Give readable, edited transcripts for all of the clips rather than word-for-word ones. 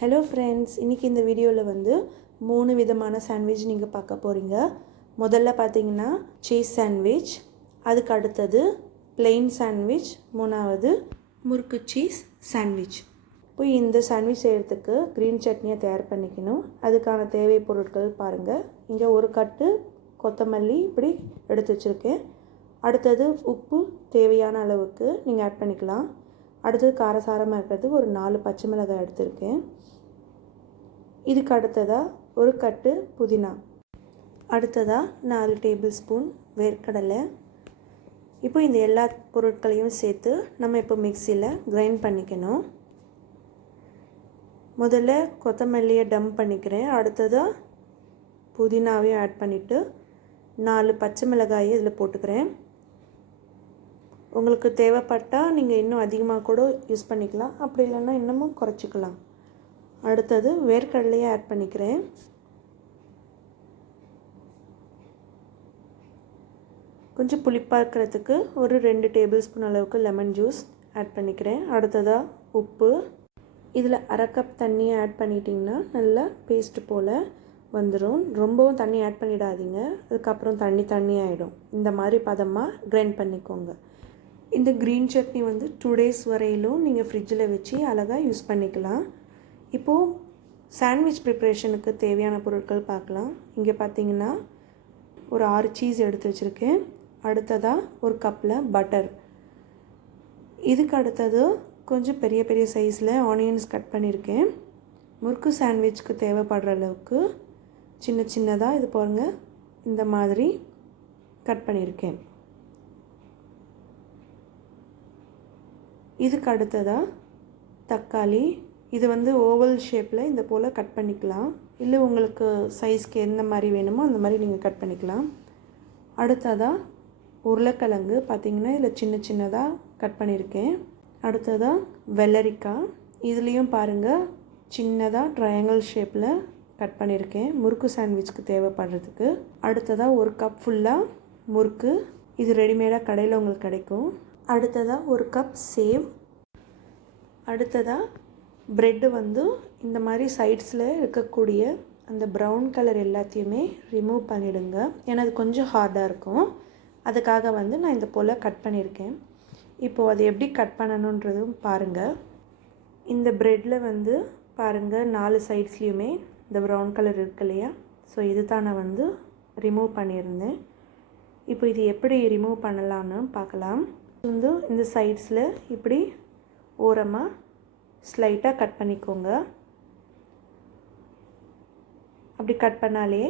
Hello friends, இன்றைக்கி இந்த வீடியோவில் வந்து 3 விதமான சாண்ட்விச் நீங்கள் பார்க்க போகிறீங்க. முதல்ல பார்த்தீங்கன்னா சீஸ் சாண்ட்விச், அதுக்கு அடுத்தது பிளெயின் சாண்ட்விச், மூணாவது முறுக்கு சீஸ் சாண்ட்விச். இப்போ இந்த சாண்ட்விச் செய்கிறதுக்கு க்ரீன் சட்னியை தயார் பண்ணிக்கணும். அதுக்கான தேவை பொருட்கள் பாருங்கள். இங்கே ஒரு கட்டு கொத்தமல்லி இப்படி எடுத்து வச்சுருக்கேன். அடுத்தது உப்பு தேவையான அளவுக்கு நீங்கள் ஆட் பண்ணிக்கலாம். அடுத்தது காரசாரமாக இருக்கிறது ஒரு 4 பச்சை மிளகாய் எடுத்திருக்கேன். இதுக்கு அடுத்ததாக ஒரு கட்டு புதினா, அடுத்ததாக 4 டேபிள் ஸ்பூன் வேர்க்கடலை. இப்போ இந்த எல்லா பொருட்களையும் சேர்த்து நம்ம இப்போ மிக்சியில் கிரைண்ட் பண்ணிக்கணும். முதல்ல கொத்தமல்லியை டம்ப் பண்ணிக்கிறேன். அடுத்ததாக புதினாவையும் ஆட் பண்ணிவிட்டு 4 பச்சை மிளகாயை இதில் போட்டுக்கிறேன். உங்களுக்கு தேவைப்பட்டால் நீங்கள் இன்னும் அதிகமாக கூட யூஸ் பண்ணிக்கலாம், அப்படி இல்லைன்னா இன்னமும் குறைச்சிக்கலாம். அடுத்தது வேர்க்கடலையை ஆட் பண்ணிக்கிறேன். கொஞ்சம் புளிப்பாக இருக்கிறதுக்கு ஒரு 2 டேபிள் ஸ்பூன் அளவுக்கு லெமன் ஜூஸ் ஆட் பண்ணிக்கிறேன். அடுத்ததாக உப்பு. இதில் அரை கப் தண்ணியை ஆட் பண்ணிட்டிங்கன்னா நல்லா பேஸ்ட்டு போல் வந்துடும். ரொம்பவும் தண்ணி ஆட் பண்ணிடாதீங்க, அதுக்கப்புறம் தண்ணி ஆகிடும். இந்த மாதிரி பதமாக கிரைண்ட் பண்ணிக்கோங்க. இந்த க்ரீன் சட்னி வந்து 2 டேஸ் வரையிலும் நீங்கள் ஃப்ரிட்ஜில் வச்சு அழகாக யூஸ் பண்ணிக்கலாம். இப்போது சாண்ட்விச் ப்ரிப்ரேஷனுக்கு தேவையான பொருட்கள் பார்க்கலாம். இங்கே பார்த்தீங்கன்னா ஒரு 6 சீஸ் எடுத்து வச்சுருக்கேன். அடுத்ததாக ஒரு கப்பில் பட்டர். இதுக்கு அடுத்தது கொஞ்சம் பெரிய பெரிய சைஸில் ஆனியன்ஸ் கட் பண்ணியிருக்கேன். முறுக்கு சாண்ட்விச்சுக்கு தேவைப்படுற அளவுக்கு சின்ன சின்னதாக இது பாருங்கள், இந்த மாதிரி கட் பண்ணியிருக்கேன். இதுக்கு அடுத்ததாக தக்காளி. இது வந்து ஓவல் ஷேப்பில் இந்த போல் கட் பண்ணிக்கலாம், இல்லை உங்களுக்கு சைஸ்க்கு எந்த மாதிரி வேணுமோ அந்த மாதிரி நீங்கள் கட் பண்ணிக்கலாம். அடுத்ததாக உருளைக்கிழங்கு பார்த்திங்கன்னா இதில் சின்ன சின்னதாக கட் பண்ணியிருக்கேன். அடுத்ததாக வெள்ளரிக்காய். இதுலேயும் பாருங்கள் சின்னதாக ட்ரையாங்கிள் ஷேப்பில் கட் பண்ணியிருக்கேன், முறுக்கு சாண்ட்விச்சுக்கு தேவைப்படுறதுக்கு. அடுத்ததாக ஒரு கப் ஃபுல்லாக முறுக்கு. இது ரெடிமேடாக கடையில் உங்களுக்கு கிடைக்கும். அடுத்ததாக ஒரு கப் சேவ். அடுத்ததாக ப்ரெட்டு வந்து இந்த மாதிரி சைட்ஸில் இருக்கக்கூடிய அந்த ப்ரௌன் கலர் எல்லாத்தையுமே ரிமூவ் பண்ணிவிடுங்க, ஏன்னா அது கொஞ்சம் ஹார்டாக இருக்கும். அதுக்காக வந்து நான் இந்த போல் கட் பண்ணியிருக்கேன். இப்போது அது எப்படி கட் பண்ணணுன்றதும் பாருங்கள். இந்த ப்ரெட்டில் வந்து பாருங்கள் 4 சைட்ஸ்லேயுமே இந்த ப்ரௌன் கலர் இருக்கு இல்லையா, ஸோ இது தான் நான் வந்து ரிமூவ் பண்ணியிருந்தேன். இப்போ இது எப்படி ரிமூவ் பண்ணலான்னு பார்க்கலாம். வந்து இந்த சைட்ஸில் இப்படி ஓரமாக ஸ்லைட்டாக கட் பண்ணிக்கோங்க. அப்படி கட் பண்ணாலே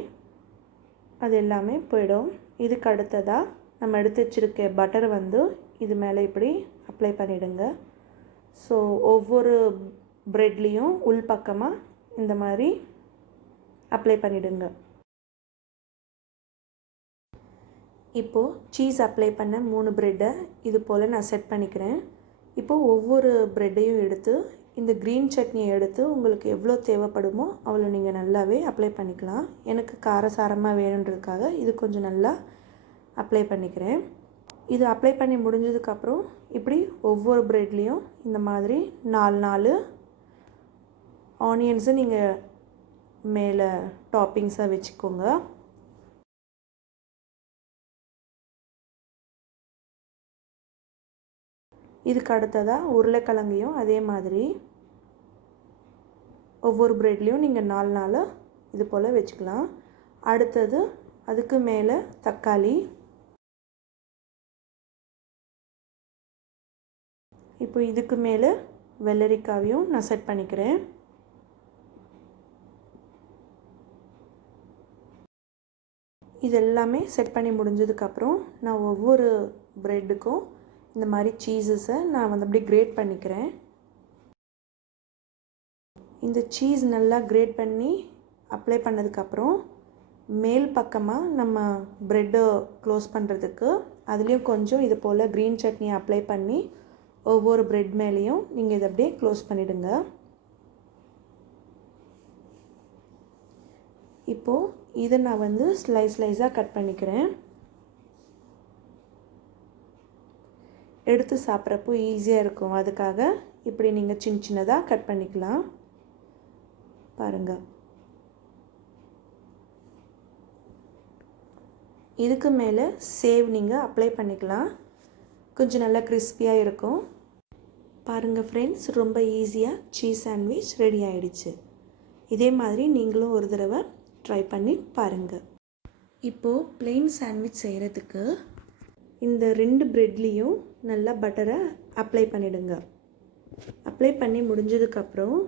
அது எல்லாமே போயிடும். இதுக்கு அடுத்ததாக நம்ம எடுத்து வச்சுருக்க பட்டர் வந்து இது மேலே இப்படி அப்ளை பண்ணிவிடுங்க. ஸோ ஒவ்வொரு ப்ரெட்லேயும் உள் பக்கமாக இந்த மாதிரி அப்ளை பண்ணிவிடுங்க. இப்போது சீஸ் அப்ளை பண்ண 3 ப்ரெட்டை இது போல் நான் செட் பண்ணிக்கிறேன். இப்போது ஒவ்வொரு ப்ரெட்டையும் எடுத்து இந்த க்ரீன் சட்னியை எடுத்து உங்களுக்கு எவ்வளோ தேவைப்படுமோ அவ்வளோ நீங்கள் நல்லாவே அப்ளை பண்ணிக்கலாம். எனக்கு காரசாரமாக வேணுன்றதுக்காக இது கொஞ்சம் நல்லா அப்ளை பண்ணிக்கிறேன். இது அப்ளை பண்ணி முடிஞ்சதுக்கப்புறம் இப்படி ஒவ்வொரு ப்ரெட்லேயும் இந்த மாதிரி 4 ஆனியன்ஸை நீங்கள் மேலே டாப்பிங்ஸாக வச்சுக்கோங்க. இதுக்கு அடுத்ததாக உருளைக்கிழங்கையும் அதே மாதிரி ஒவ்வொரு ப்ரெட்லேயும் நீங்கள் 4 இது போல் வச்சுக்கலாம். அடுத்தது அதுக்கு மேலே தக்காளி. இப்போ இதுக்கு மேலே வெள்ளரிக்காவையும் நான் செட் பண்ணிக்கிறேன். இதெல்லாமே செட் பண்ணி முடிஞ்சதுக்கப்புறம் நான் ஒவ்வொரு ப்ரெட்டுக்கும் இந்த மாதிரி சீஸஸை நான் வந்து அப்படியே கிரேட் பண்ணிக்கிறேன். இந்த சீஸ் நல்லா கிரேட் பண்ணி அப்ளை பண்ணதுக்கப்புறம் மேல் பக்கமாக நம்ம ப்ரெட்டை க்ளோஸ் பண்ணுறதுக்கு அதுலேயும் கொஞ்சம் இது போல் க்ரீன் சட்னியை அப்ளை பண்ணி ஒவ்வொரு ப்ரெட் மேலேயும் நீங்கள் இதை அப்படியே க்ளோஸ் பண்ணிவிடுங்க. இப்போது இதை நான் வந்து ஸ்லைஸாக கட் பண்ணிக்கிறேன். எடுத்து சாப்பிட்றப்போ ஈஸியாக இருக்கும், அதுக்காக இப்படி நீங்கள் சின்னதாக கட் பண்ணிக்கலாம். பாருங்கள். இதுக்கு மேலே சேவ் நீங்கள் அப்ளை பண்ணிக்கலாம். கொஞ்சம் நல்லா கிறிஸ்பியாக இருக்கும். பாருங்கள் ஃப்ரெண்ட்ஸ், ரொம்ப ஈஸியாக சீஸ் சாண்ட்விச் ரெடி ஆகிடுச்சு. இதே மாதிரி நீங்களும் ஒரு தடவை ட்ரை பண்ணி பாருங்கள். இப்போது ப்ளெயின் சாண்ட்விச் செய்கிறதுக்கு இந்த 2 ப்ரெட்லேயும் நல்லா பட்டரை அப்ளை பண்ணிவிடுங்க. அப்ளை பண்ணி முடிஞ்சதுக்கப்புறம்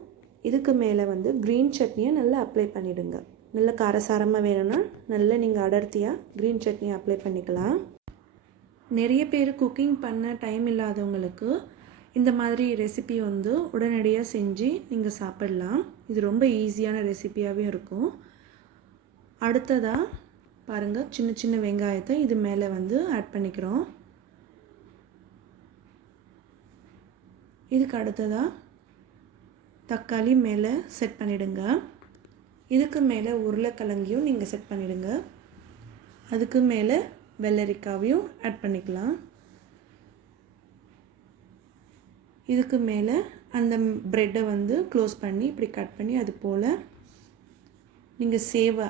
இதுக்கு மேலே க்ரீன் சட்னியை நல்லா அப்ளை பண்ணிவிடுங்க. நல்லா காரசாரமாக வேணும்னா நல்லா நீங்கள் அடர்த்தியாக க்ரீன் சட்னியை அப்ளை பண்ணிக்கலாம். நிறைய பேர் குக்கிங் பண்ண டைம் இல்லாதவங்களுக்கு இந்த மாதிரி ரெசிபி உடனடியாக செஞ்சு நீங்கள் சாப்பிடலாம். இது ரொம்ப ஈஸியான ரெசிபியாகவே இருக்கும். அடுத்ததாக பாருங்கள், சின்ன சின்ன வெங்காயத்தை இது மேலே ஆட் பண்ணிக்கிறோம். இதுக்கு அடுத்ததாக தக்காளி மேலே செட் பண்ணிவிடுங்க. இதுக்கு மேலே உருளைக்கிழங்கையும் நீங்கள் செட் பண்ணிவிடுங்க. அதுக்கு மேலே வெள்ளரிக்காவையும் ஆட் பண்ணிக்கலாம். இதுக்கு மேலே அந்த ப்ரெட்டை க்ளோஸ் பண்ணி இப்படி கட் பண்ணி அது போல் நீங்கள் சேவை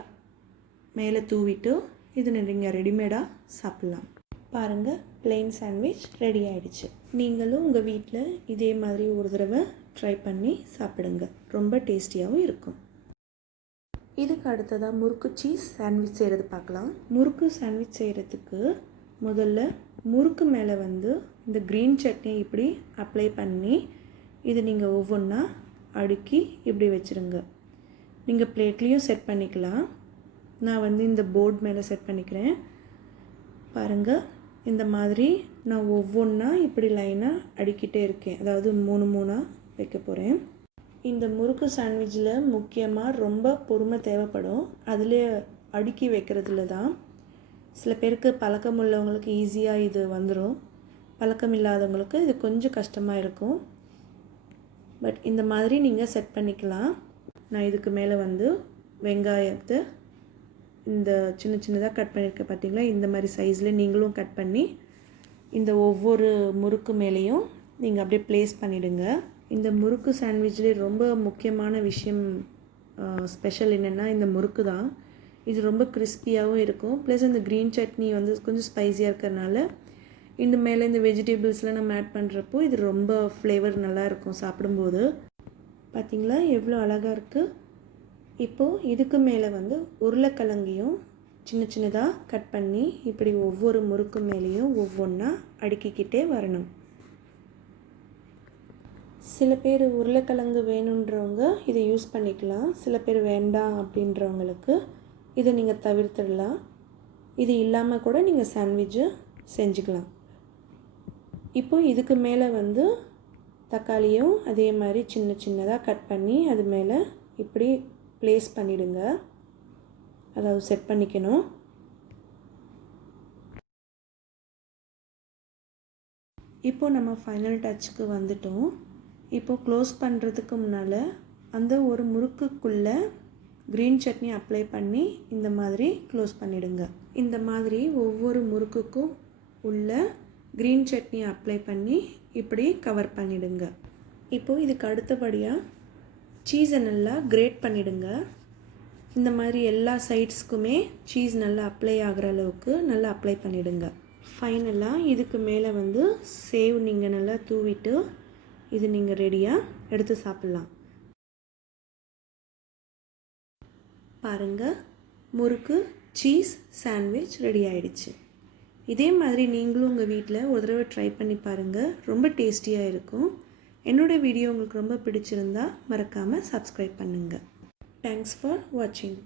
மேலே தூவிட்டு இது நீங்கள் ரெடிமேடாக சாப்பிட்லாம். பாருங்கள், ப்ளெயின் சாண்ட்விச் ரெடி ஆகிடுச்சு. நீங்களும் உங்கள் வீட்டில் இதே மாதிரி ஒரு தடவை ட்ரை பண்ணி சாப்பிடுங்க. ரொம்ப டேஸ்டியாகவும் இருக்கும். இதுக்கு அடுத்ததாக முறுக்கு சீஸ் சாண்ட்விச் செய்கிறது பார்க்கலாம். முறுக்கு சாண்ட்விச் செய்கிறதுக்கு முதல்ல முறுக்கு மேலே இந்த க்ரீன் சட்னியை இப்படி அப்ளை பண்ணி இது நீங்கள் ஒவ்வொன்றா அடுக்கி இப்படி வச்சுருங்க. நீங்கள் பிளேட்லேயும் செட் பண்ணிக்கலாம். நான் இந்த போர்டு மேலே செட் பண்ணிக்கிறேன். பாருங்கள், இந்த மாதிரி நான் ஒவ்வொன்றா இப்படி லைனாக அடுக்கிட்டே இருக்கேன். அதாவது 3 வைக்க போகிறேன். இந்த முறுக்கு சாண்ட்விச்சில் முக்கியமாக ரொம்ப பொறுமை தேவைப்படும். அதிலே அடுக்கி வைக்கிறதுல தான். சில பேருக்கு பழக்கம் உள்ளவங்களுக்கு ஈஸியாக இது வந்துடும். பழக்கம் இல்லாதவங்களுக்கு இது கொஞ்சம் கஷ்டமாக இருக்கும். பட் இந்த மாதிரி நீங்கள் செட் பண்ணிக்கலாம். நான் இதுக்கு மேலே வெங்காயத்தை இந்த சின்ன சின்னதாக கட் பண்ணியிருக்கேன் பார்த்தீங்களா, இந்த மாதிரி சைஸில் நீங்களும் கட் பண்ணி இந்த ஒவ்வொரு முறுக்கு மேலேயும் நீங்கள் அப்படியே ப்ளேஸ் பண்ணிவிடுங்க. இந்த முறுக்கு சாண்ட்விச்லேயே ரொம்ப முக்கியமான விஷயம் ஸ்பெஷல் என்னென்னா இந்த முறுக்கு தான். இது ரொம்ப கிறிஸ்பியாகவும் இருக்கும். ப்ளஸ் இந்த க்ரீன் சட்னி கொஞ்சம் ஸ்பைஸியாக இருக்கிறதுனால இந்த மேலே இந்த வெஜிடபிள்ஸ்லாம் நம்ம ஆட் பண்ணுறப்போ இது ரொம்ப ஃப்ளேவர் நல்லாயிருக்கும் சாப்பிடும்போது. பார்த்திங்களா எவ்வளோ அழகாக இருக்குது. இப்போது இதுக்கு மேலே உருளைக்கிழங்கையும் சின்ன சின்னதாக கட் பண்ணி இப்படி ஒவ்வொரு முறுக்கு மேலேயும் ஒவ்வொன்றா அடுக்கிக்கிட்டே வரணும். சில பேர் உருளைக்கிழங்கு வேணுன்றவங்க இதை யூஸ் பண்ணிக்கலாம். சில பேர் வேண்டாம் அப்படின்றவங்களுக்கு இதை நீங்கள் தவிர்த்துடலாம். இது இல்லாமல் கூட நீங்கள் சாண்ட்விட்சு செஞ்சுக்கலாம். இப்போது இதுக்கு மேலே தக்காளியும் அதே மாதிரி சின்ன சின்னதாக கட் பண்ணி அது மேலே இப்படி ப்ளேஸ் பண்ணிவிடுங்க. அதாவது செட் பண்ணிக்கணும். இப்போது நம்ம ஃபைனல் டச்சுக்கு வந்துட்டோம். இப்போது க்ளோஸ் பண்ணுறதுக்கு முன்னால் அந்த ஒரு முறுக்குக்குள்ளே க்ரீன் சட்னி அப்ளை பண்ணி இந்த மாதிரி க்ளோஸ் பண்ணிவிடுங்க. இந்த மாதிரி ஒவ்வொரு முறுக்குக்கும் உள்ள க்ரீன் சட்னி அப்ளை பண்ணி இப்படி கவர் பண்ணிவிடுங்க. இப்போது இதுக்கு அடுத்தபடியாக சீஸை நல்லா கிரேட் பண்ணிவிடுங்க. இந்த மாதிரி எல்லா சைட்ஸ்க்குமே சீஸ் நல்லா அப்ளை ஆகிற அளவுக்கு நல்லா அப்ளை பண்ணிவிடுங்க. ஃபைனலாக இதுக்கு மேலே சேவ் நீங்கள் நல்லா தூவிட்டு இது நீங்கள் ரெடியாக எடுத்து சாப்பிட்லாம். பாருங்கள், முறுக்கு சீஸ் சாண்ட்விச் ரெடி ஆகிடுச்சு. இதே மாதிரி நீங்களும் உங்கள் வீட்டில் ஒரு தடவை ட்ரை பண்ணி பாருங்கள். ரொம்ப டேஸ்டியாக இருக்கும். என்னோடய வீடியோ உங்களுக்கு ரொம்ப பிடிச்சிருந்தா மறக்காமல் சப்ஸ்கிரைப் பண்ணுங்கள். தேங்க்ஸ் ஃபார் வாட்சிங்.